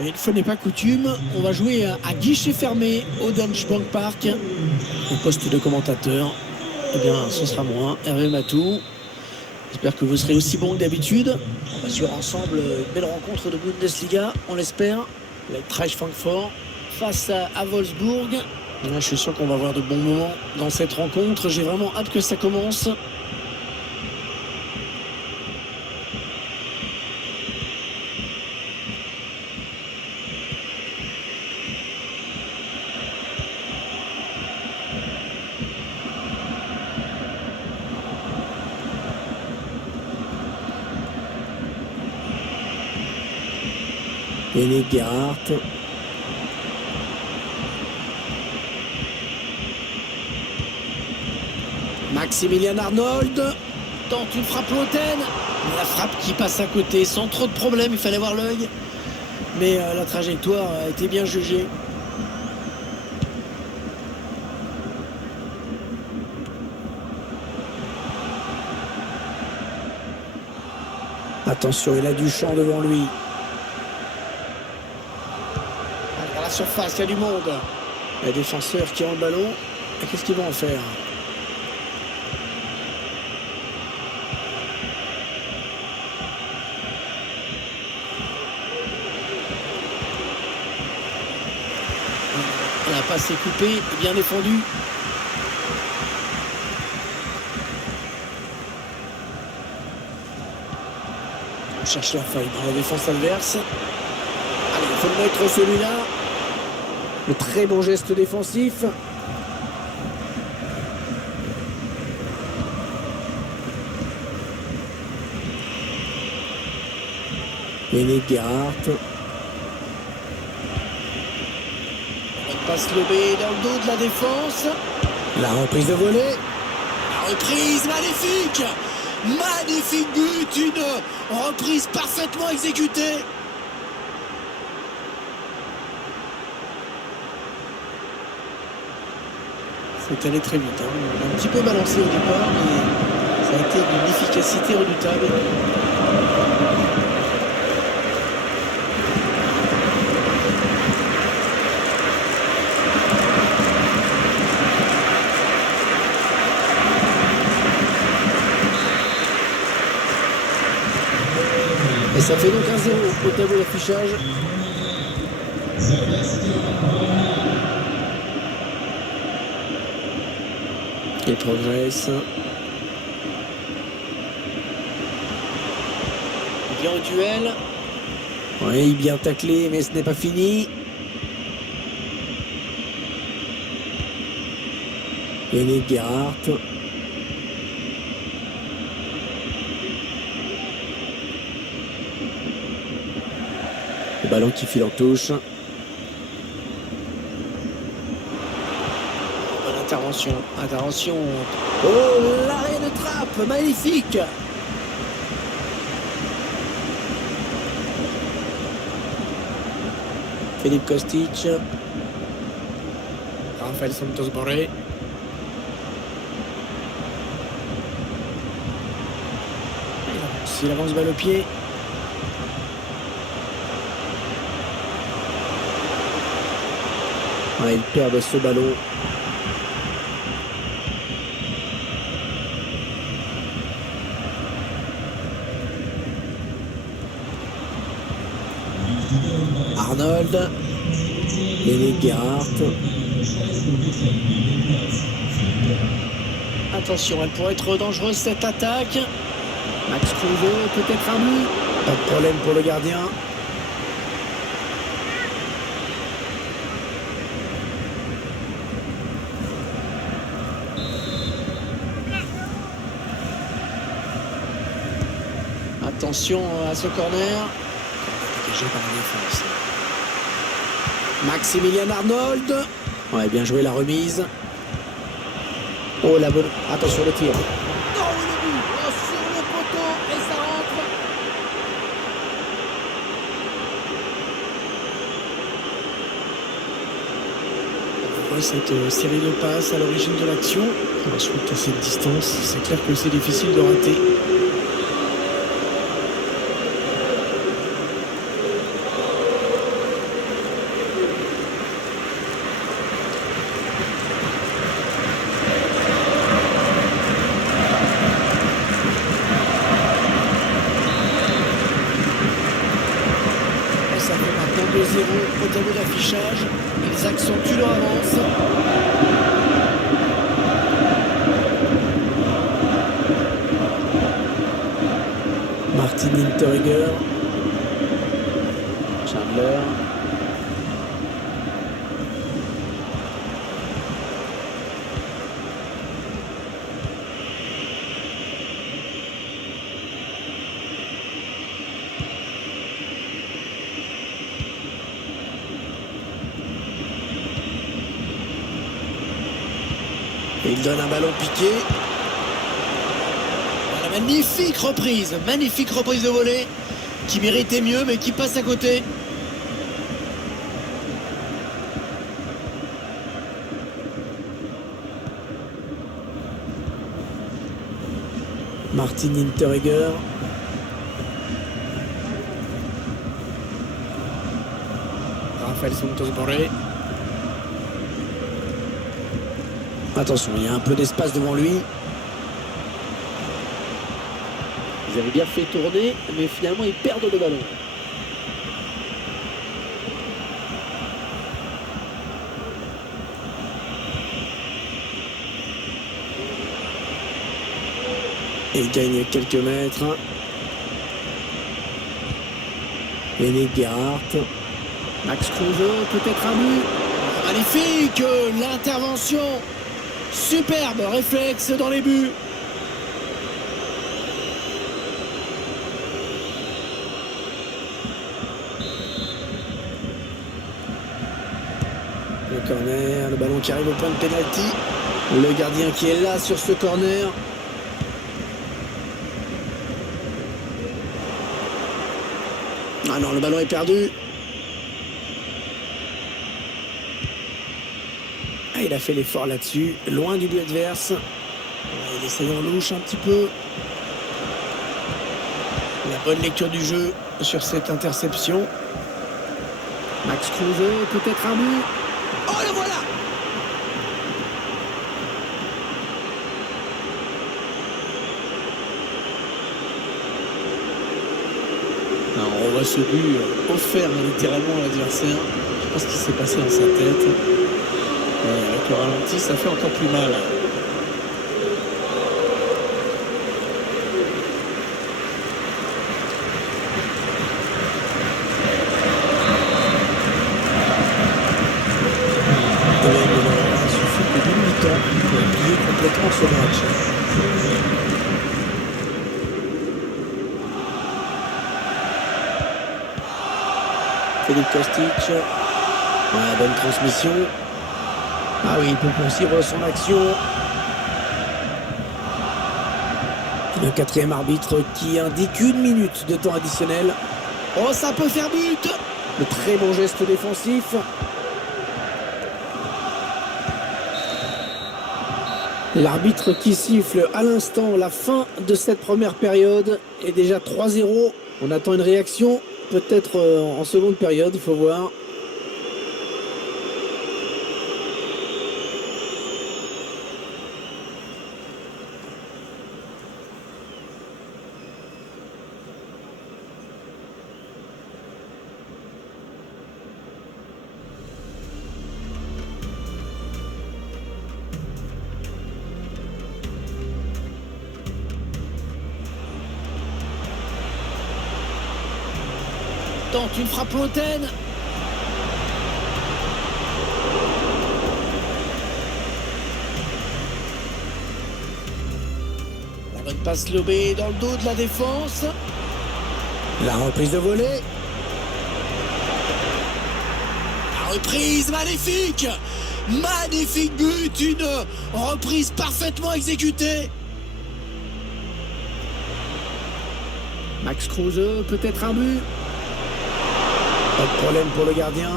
Et une fois n'est pas coutume, on va jouer à guichet fermé au Deutsche Bank Park. Au poste de commentateur, eh bien, ce sera moi, Hervé Matou. J'espère que vous serez aussi bon que d'habitude. On va suivre ensemble une belle rencontre de Bundesliga, on l'espère. L'Eintracht Francfort face à Wolfsburg. Là, je suis sûr qu'on va avoir de bons moments dans cette rencontre. J'ai vraiment hâte que ça commence. Yannick Gerhardt. Maximilian Arnold tente une frappe lointaine. La frappe qui passe à côté sans trop de problème, il fallait voir l'œil. Mais la trajectoire a été bien jugée. Attention, il a du champ devant lui. Dans la surface, il y a du monde. Les défenseurs qui ont le ballon. Et qu'est-ce qu'ils vont en faire? La passe est coupée, bien défendue. On cherche la faille dans la défense adverse. Allez, il faut le mettre celui-là. Le très bon geste défensif. Yannick Gerhardt. On passe le B dans le dos de la défense. La reprise de volée. La reprise magnifique. Magnifique but. Une reprise parfaitement exécutée. C'est allé très vite. On a un petit peu balancé au départ, mais ça a été d'une efficacité redoutable. Et ça fait donc 1-0 au tableau d'affichage. Il progresse. Bien au duel. Oui, bien taclé, mais ce n'est pas fini. Yannick Gerhardt. Le ballon qui file en touche. Bonne intervention. Intervention. Oh, l'arrêt de trappe. Magnifique. Philippe Kostic. Rafael Santos Borré. Il avance balle au pied. Il perd ce ballon. Arnold. Yannick Gerhardt. Attention, elle pourrait être dangereuse cette attaque. Max Kruse, peut-être un but. Pas de problème pour le gardien. Attention à ce corner. Dégagé par la défense. Maximilian Arnold. Ouais, bien joué la remise. Oh la bonne. Attention le tir. Oh le but. Oh, sur le poteau et ça rentre. On voit cette série de passes à l'origine de l'action. Ensuite à cette distance, c'est clair que c'est difficile de rater. au tableau d'affichage. Ils accentuent leur avance. Martin Hinteregger. Chandler. Et il donne un ballon piqué. Voilà, magnifique reprise de volée qui méritait mieux mais qui passe à côté. Martin Hinteregger. Rafael Santos Borré. Attention, il y a un peu d'espace devant lui. Ils avaient bien fait tourner, mais finalement ils perdent le ballon. Et il gagne quelques mètres. Yannick Gerhardt. Max Kruse, peut-être un but. Magnifique, l'intervention. Superbe réflexe dans les buts. Le corner, le ballon qui arrive au point de pénalty. Le gardien qui est là sur ce corner. Ah non, le ballon est perdu. Ah, il a fait l'effort là-dessus, loin du but adverse. Il essaye en louche un petit peu. La bonne lecture du jeu sur cette interception. Max Kruse, peut-être un but. Oh, le voilà! Alors, on voit ce but offert littéralement à l'adversaire. Je ne sais pas ce qui s'est passé dans sa tête. Et avec le ralenti, ça fait encore plus mal. Il suffit que d'une mi-temps pour oublier complètement ce match. Philippe Kostic. Ouais, bonne transmission. Ah oui, il peut poursuivre son action. Le quatrième arbitre qui indique 1 minute de temps additionnel. Oh, ça peut faire but! Le très bon geste défensif. L'arbitre qui siffle à l'instant la fin de cette première période est déjà 3-0. On attend une réaction, peut-être en seconde période, il faut voir. Tente une frappe lointaine. La bonne passe lobée dans le dos de la défense. La reprise de volée. La reprise magnifique. Magnifique but. Une reprise parfaitement exécutée. Max Kruse, peut-être un but. Pas de problème pour le gardien.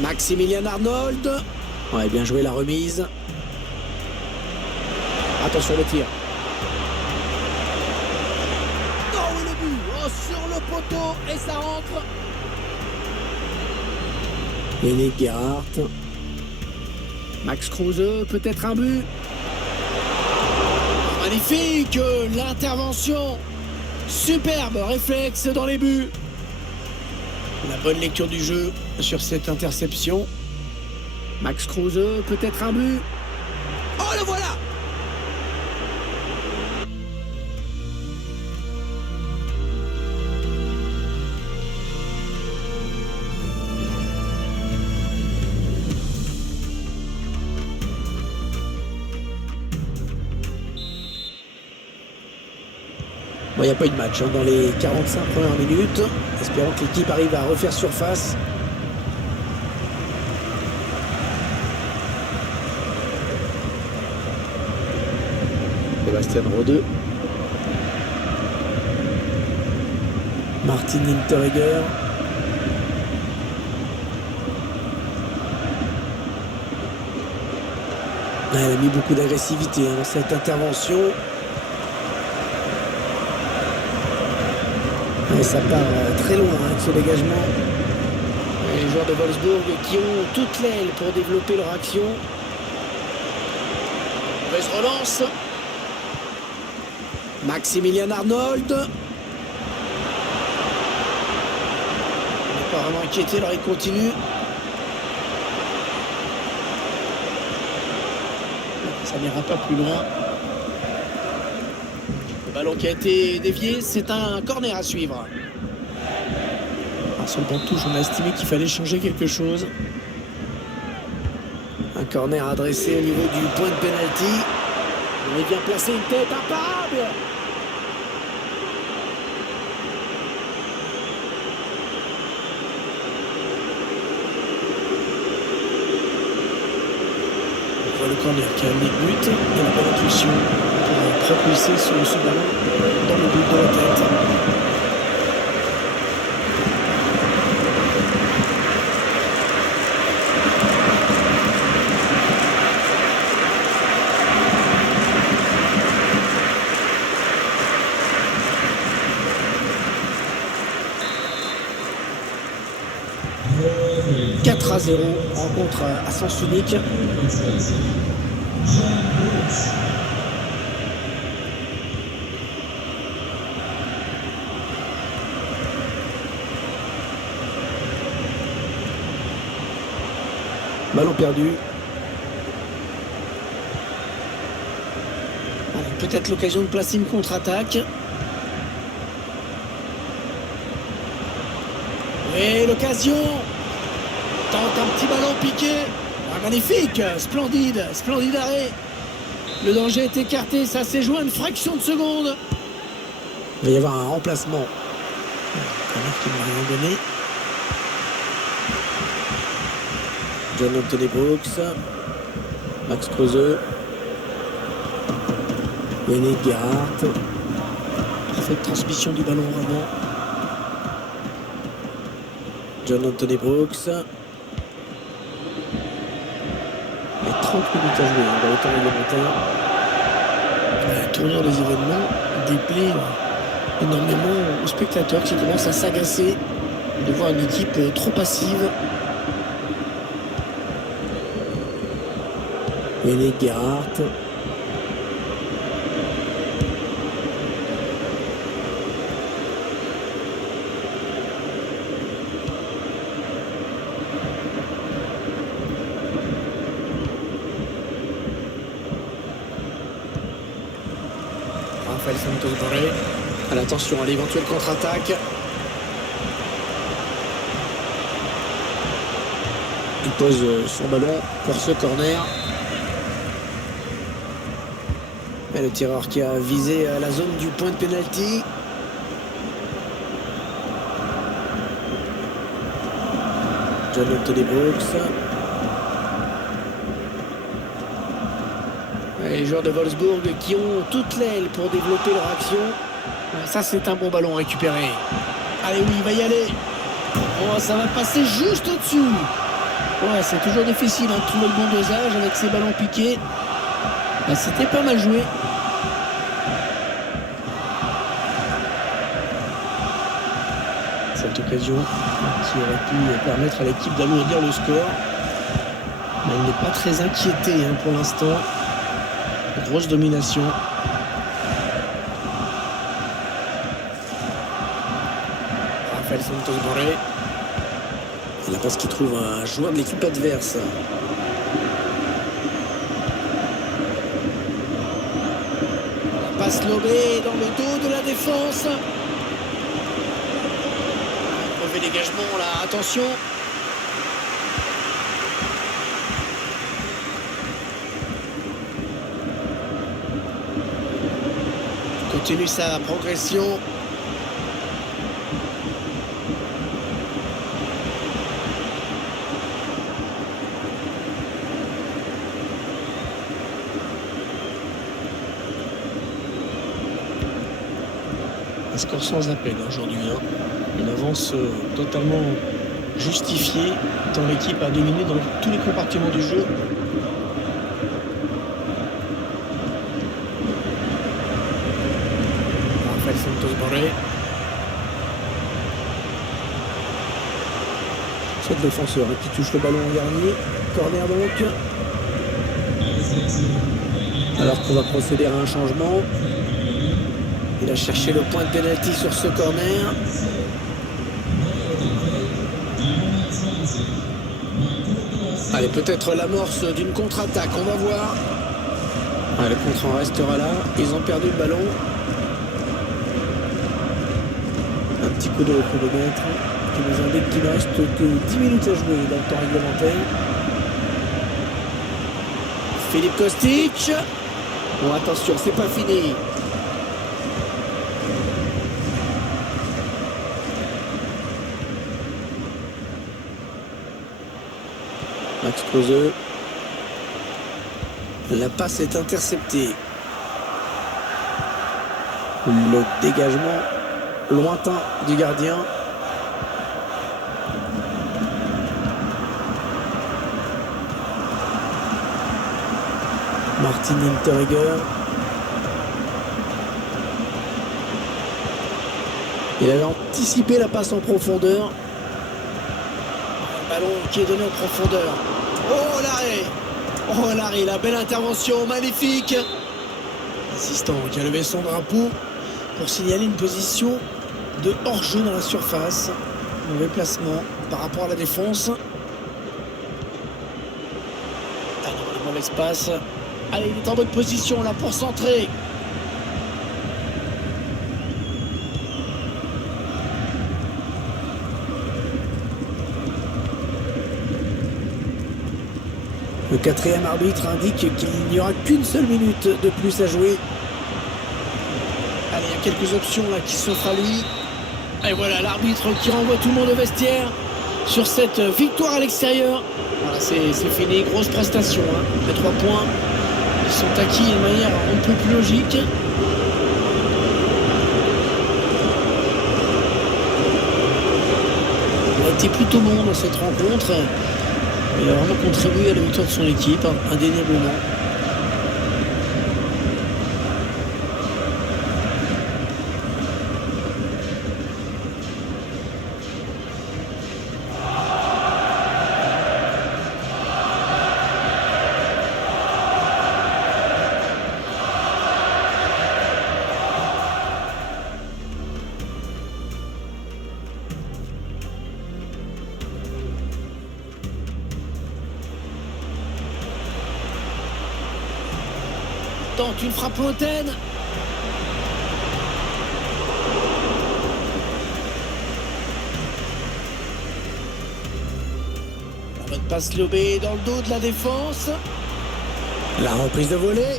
Maximilian Arnold. Ouais, bien joué la remise. Attention le tir. Oh oui, le but. Oh, sur le poteau et ça rentre. Yannick Gerhardt. Max Kruse, peut-être un but. Magnifique, l'intervention. Superbe réflexe dans les buts. La bonne lecture du jeu sur cette interception. Max Kruse, peut-être un but. Oh, le voilà! Bon, il n'y a pas eu de match dans les 45 premières minutes. Espérons que l'équipe arrive à refaire surface. Sébastien Rodeux. Martin Hinteregger. Elle a mis beaucoup d'agressivité dans cette intervention. Et ça part très loin avec ce dégagement. Et les joueurs de Wolfsburg qui ont toute l'aile pour développer leur action. Mauvaise relance. Maximilian Arnold. On n'est pas vraiment inquiété, alors il continue. Ça n'ira pas plus loin. Le ballon qui a été dévié, c'est un corner à suivre. Alors sur le banc de touche, on a estimé qu'il fallait changer quelque chose. Un corner adressé au niveau du point de pénalty. On est bien placé, une tête imparable. On voit le corner qui a amené le but et la bonne intuition pour propulser ce ballon dans le but de la tête. 4-0, rencontre à sens unique. Ballon perdu. Peut-être l'occasion de placer une contre-attaque. Et l'occasion. Tente un petit ballon piqué. Ah, magnifique, splendide arrêt. Le danger est écarté, ça s'est joué à une fraction de seconde. Il va y avoir un remplacement. Qui ne m'a rien donné. John Anthony Brooks, Max Kruse, Yannick Gerhardt. Parfaite transmission du ballon vraiment. John Anthony Brooks. Il y a 30 minutes à jouer dans le temps réglementaire. La tournure des événements déplaît énormément aux spectateurs qui commencent à s'agacer de voir une équipe trop passive. Yannick Gerhardt. Rafael Santos Borré. Attention à l'éventuelle contre-attaque. Il pose son ballon pour ce corner. Et le tireur qui a visé la zone du point de pénalty. John Anthony Brooks. Et les joueurs de Wolfsburg qui ont toute l'aile pour développer leur action. Ça, c'est un bon ballon récupéré. Allez, oui, il va y aller. Oh, ça va passer juste au-dessus. Ouais, c'est toujours difficile de trouver le bon dosage avec ces ballons piqués. C'était pas mal joué. Cette occasion qui aurait pu permettre à l'équipe d'alourdir le score. Mais elle n'est pas très inquiétée pour l'instant. Grosse domination. Rafael Santos Borré. La passe qui trouve un joueur de l'équipe adverse. La passe lobée dans le dos de la défense. Mauvais dégagement là, attention. Continue sa progression. Un score sans appel aujourd'hui. Une avance totalement justifiée tant l'équipe a dominé dans tous les compartiments du jeu. Rafael Santos Borré. C'est le défenseur qui touche le ballon en dernier. Corner donc. Alors qu'on va procéder à un changement. Il a cherché le point de pénalty sur ce corner. Allez, peut-être l'amorce d'une contre-attaque, on va voir. Allez, le contre en restera là. Ils ont perdu le ballon. Un petit coup de chronomètre qui nous indique qu'il ne reste que 10 minutes à jouer dans le temps réglementaire. Philippe Kostic. Bon, attention, c'est pas fini. Max Kruse. La passe est interceptée. Le dégagement lointain du gardien. Martin Hinteregger. Il avait anticipé la passe en profondeur. Ballon qui est donné en profondeur. Oh l'arrêt! Oh l'arrêt, la belle intervention, magnifique! L'assistant qui a levé son drapeau pour signaler une position de hors-jeu dans la surface. Mauvais placement par rapport à la défense. Ah non, dans l'espace. Allez, il est en bonne position là pour centrer. Le quatrième arbitre indique qu'il n'y aura qu'une seule minute de plus à jouer. Allez, il y a quelques options là qui s'offrent à lui. Et voilà l'arbitre qui renvoie tout le monde au vestiaire sur cette victoire à l'extérieur. Voilà, c'est fini, grosse prestation. Les 3 points qui sont acquis de manière un peu plus logique. Il a été plutôt bon dans cette rencontre. Il a vraiment contribué à la victoire de son équipe, indéniablement. Tente une frappe lointaine. La bonne passe lobée dans le dos de la défense. La reprise de volée.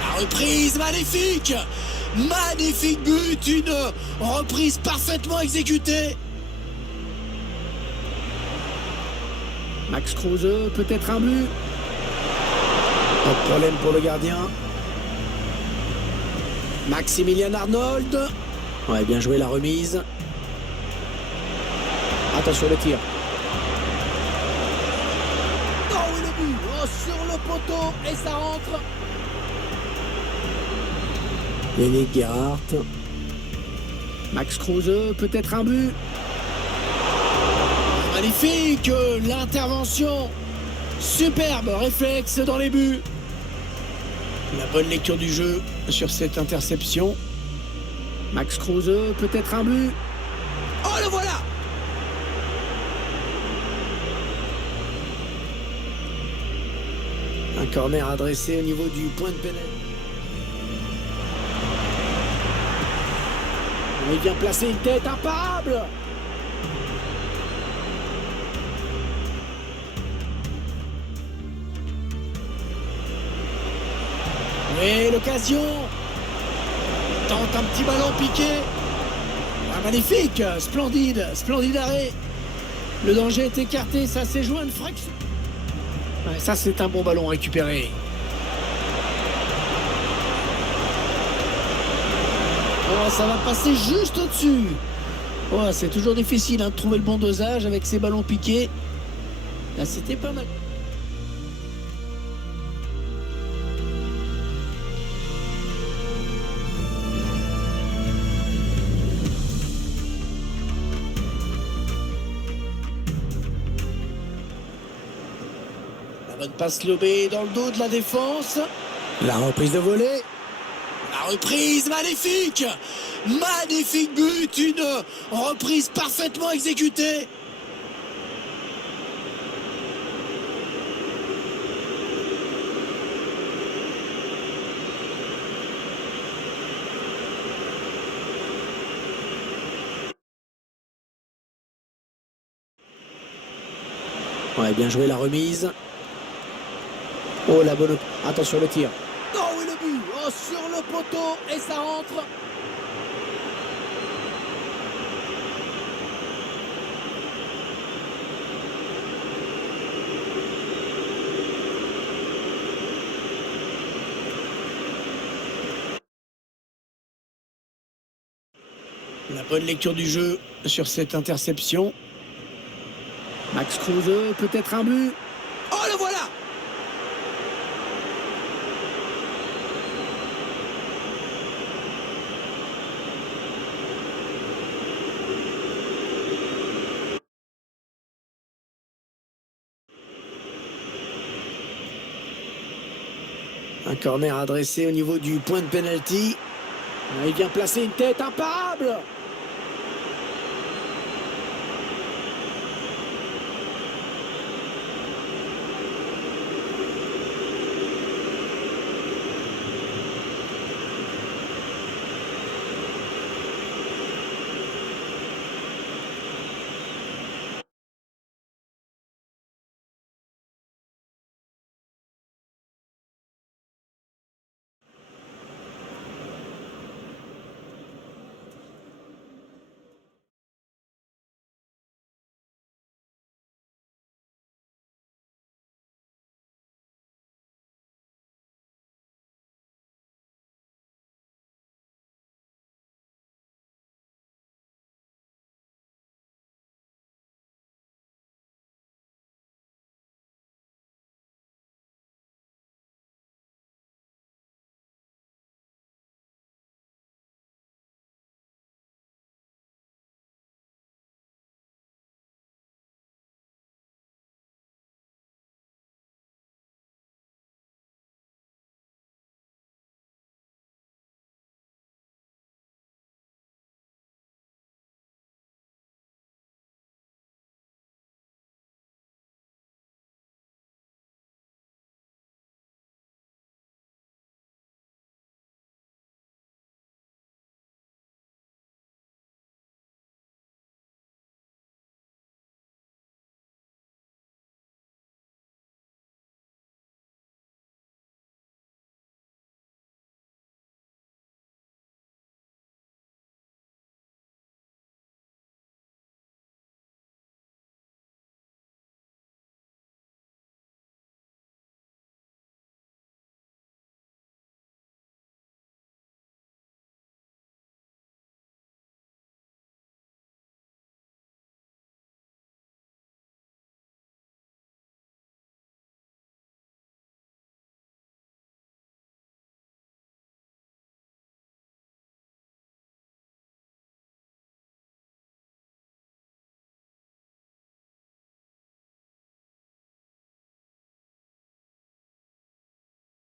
La reprise magnifique. Magnifique but. Une reprise parfaitement exécutée. Max Kruse, peut-être un but. Pas de problème pour le gardien. Maximilian Arnold. Ouais, bien joué la remise. Attention le tir. Oh oui, le but. Oh, sur le poteau et ça rentre. Yannick Gerhardt. Max Kruse, peut-être un but. Magnifique l'intervention. Superbe réflexe dans les buts. La bonne lecture du jeu sur cette interception. Max Kruse, peut-être un but. Oh le voilà. Un corner adressé au niveau du point de pénal. Il vient placer une tête imparable. Et l'occasion. Il tente un petit ballon piqué. Ah, magnifique, splendide arrêt. Le danger est écarté, ça s'est joué à une fraction. Ouais, ça c'est un bon ballon récupéré. Oh, ça va passer juste au-dessus. Oh, c'est toujours difficile de trouver le bon dosage avec ces ballons piqués. Là, c'était pas mal. La bonne passe lobée dans le dos de la défense. La reprise de volée. La reprise, magnifique. Magnifique but, une reprise parfaitement exécutée. Ouais, bien joué la remise. Oh, la bonne... Attention le tir. Oh, oui, le but. Oh, sur le poteau et ça rentre. La bonne lecture du jeu sur cette interception. Max Kruse, peut-être un but. Oh, le voilà! Un corner adressé au niveau du point de pénalty. Il vient placer une tête imparable.